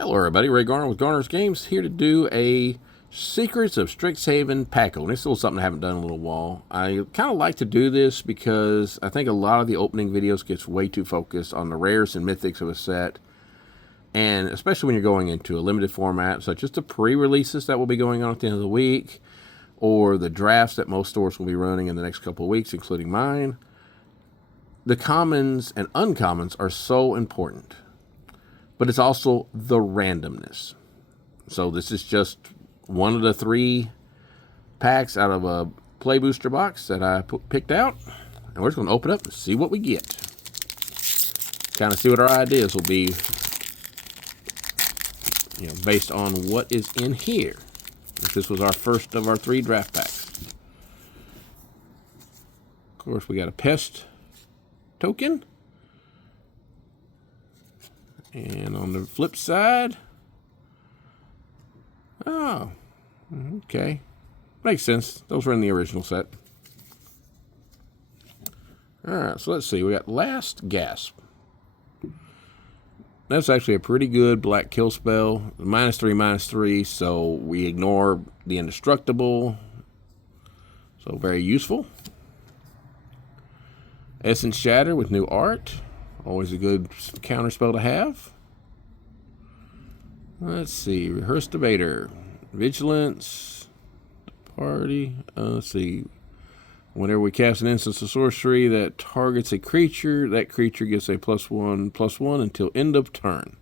Hello everybody, Ray Garner with Garner's Games, here to do a Secrets of Strixhaven pack opening. It's still something I haven't done in a little while. I kind of like to do this because I think a lot of the opening videos gets way too focused on the rares and mythics of a set. And especially when you're going into a limited format, such as the pre-releases that will be going on at the end of the week, or the drafts that most stores will be running in the next couple of weeks, including mine. The commons and uncommons are so important. But it's also the randomness. So this is just one of the 3 packs out of a play booster box that I picked out. And we're just going to open up and see what we get. Kind of see what our ideas will be, based on what is in here. This was our first of our 3 draft packs. Of course, we got a pest token. And on the flip side, oh, okay. Makes sense. Those were in the original set. Alright, so let's see. We got Last Gasp. That's actually a pretty good black kill spell. -3/-3, so we ignore the indestructible. So very useful. Essence Shatter with new art. Always a good counter spell to have. Let's see. Rehearse Debater. Vigilance. Party. Let's see. Whenever we cast an instance of sorcery that targets a creature, that creature gets a +1/+1 until end of turn.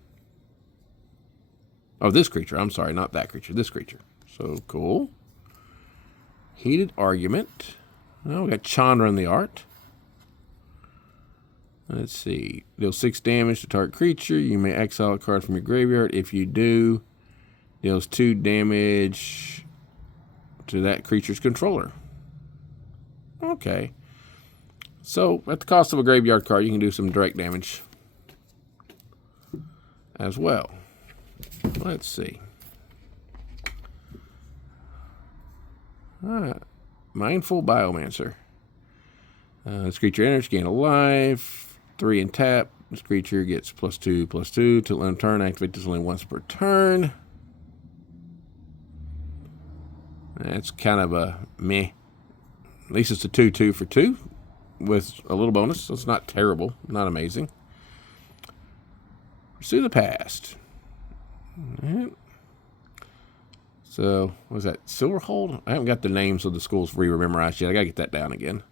Oh, this creature. I'm sorry, not that creature. This creature. So cool. Heated Argument. Oh, we got Chandra in the art. Let's see. Deal 6 damage to target creature. You may exile a card from your graveyard. If you do, deals 2 damage to that creature's controller. Okay. So, at the cost of a graveyard card, you can do some direct damage as well. Let's see. Alright. Mindful Biomancer. This creature enters, gain a life. 3 and tap. This creature gets +2/+2 till end of turn. Activate this only once per turn. That's kind of a meh. At least it's a 2/2 for 2 with a little bonus. So it's not terrible, not amazing. Pursue the Past. All right. So, what was that? Silverhold? I haven't got the names of the schools re-memorized yet. I gotta get that down again.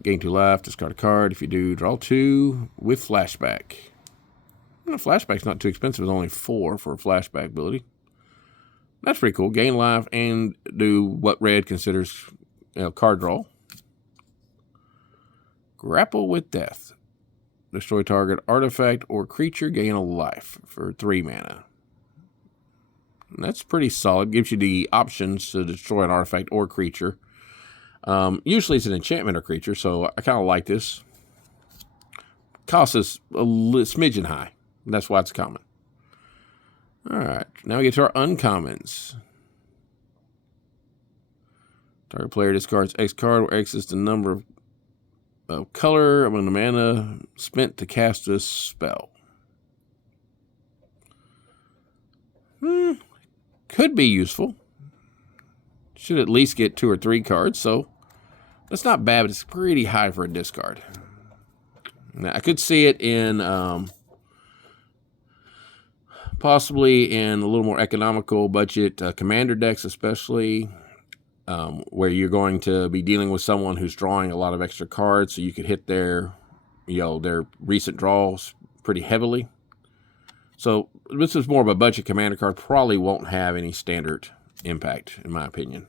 Gain 2 life, discard a card. If you do, draw 2 with flashback. Flashback's not too expensive. It's only 4 for a flashback ability. That's pretty cool. Gain life and do what red considers card draw. Grapple with Death. Destroy target artifact or creature. Gain a life for 3 mana. That's pretty solid. Gives you the options to destroy an artifact or creature. Usually it's an enchantment or creature, so I kind of like this. Cost is a smidgen high. That's why it's common. Alright, now we get to our uncommons. Target player discards X card, where X is the number of color among the mana spent to cast this spell. Could be useful. Should at least get 2 or 3 cards, so that's not bad, but it's pretty high for a discard. Now, I could see it in possibly in a little more economical budget commander decks, especially where you're going to be dealing with someone who's drawing a lot of extra cards, so you could hit their recent draws pretty heavily. So this is more of a budget commander card. Probably won't have any standard impact, in my opinion.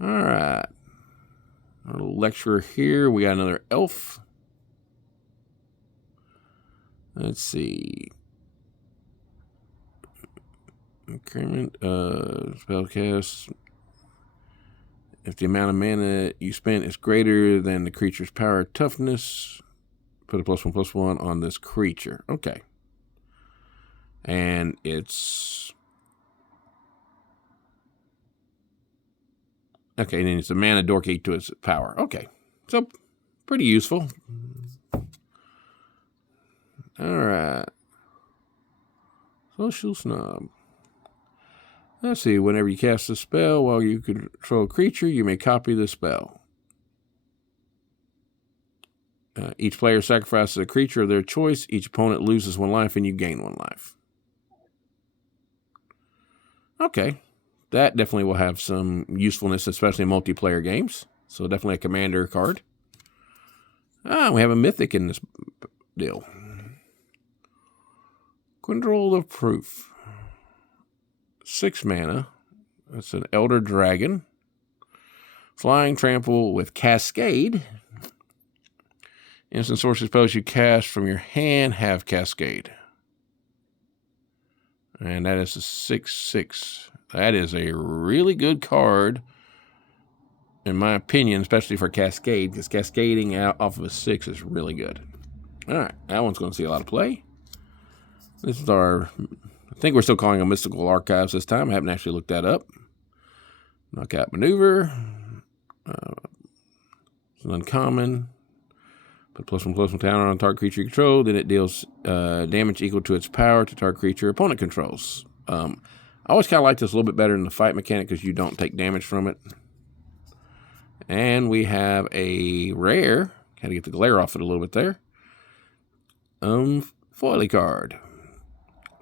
Alright. Our little lecturer here. We got another elf. Let's see. Increment, spellcast. If the amount of mana you spent is greater than the creature's power or toughness, put a +1/+1 on this creature. Okay. And it's... Okay, and then it's a mana dorky to its power. Okay. So, pretty useful. All right. Social snob. Let's see. Whenever you cast a spell while you control a creature, you may copy the spell. Each player sacrifices a creature of their choice. Each opponent loses 1 life, and you gain 1 life. Okay. That definitely will have some usefulness, especially in multiplayer games. So definitely a commander card. We have a mythic in this deal. Control of Proof. 6 mana. That's an Elder Dragon. Flying Trample with Cascade. Instant sorcery spells you cast from your hand have Cascade. And that is a 6/6. That is a really good card, in my opinion, especially for Cascade, because cascading out off of a 6 is really good. All right, that one's going to see a lot of play. This is our, I think we're still calling them Mystical Archives this time. I haven't actually looked that up. Knockout Maneuver. It's an uncommon. Put +1/+1 counter on target creature you control. Then it deals damage equal to its power to target creature opponent controls. I always kind of like this a little bit better than the fight mechanic because you don't take damage from it. And we have a rare. Had to get the glare off it a little bit there. Foily card.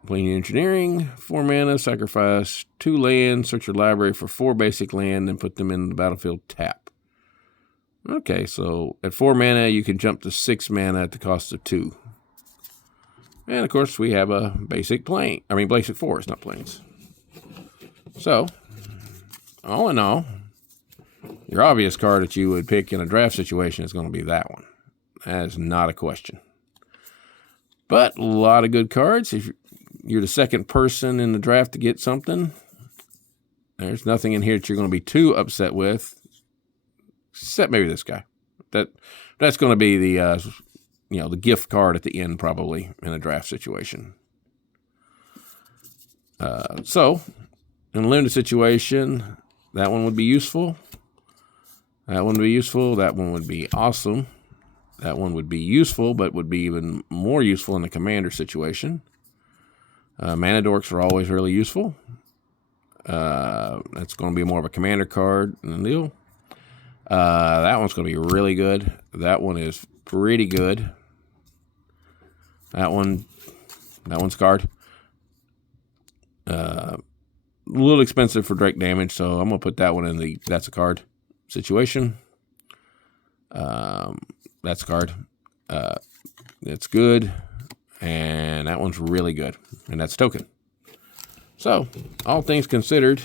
Playing Engineering, 4 mana, sacrifice 2 land, search your library for 4 basic land, and put them in the battlefield tap. Okay, so at 4 mana, you can jump to 6 mana at the cost of 2. And of course, we have a basic plane. I mean, basic forest, not planes. So, all in all, your obvious card that you would pick in a draft situation is going to be that one. That is not a question. But a lot of good cards. If you're the second person in the draft to get something, there's nothing in here that you're going to be too upset with. Except maybe this guy. That's going to be the the gift card at the end probably in a draft situation. So in a limited situation, that one would be useful. That one would be useful. That one would be awesome. That one would be useful, but would be even more useful in the commander situation. Mana Dorks are always really useful. That's going to be more of a commander card in the deal. That one's going to be really good. That one is pretty good. That one's card. A little expensive for direct damage, so I'm going to put that one in the that's a card situation. That's a card. It's good. And that one's really good. And that's a token. So, all things considered,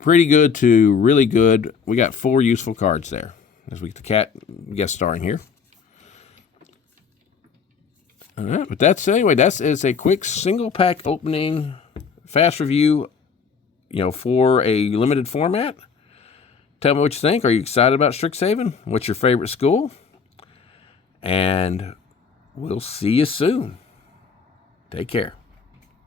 pretty good to really good. We got 4 useful cards there. As we get the cat guest starring here. All right, but that is a quick single pack opening, fast review, for a limited format. Tell me what you think. Are you excited about Strixhaven? What's your favorite school? And we'll see you soon. Take care.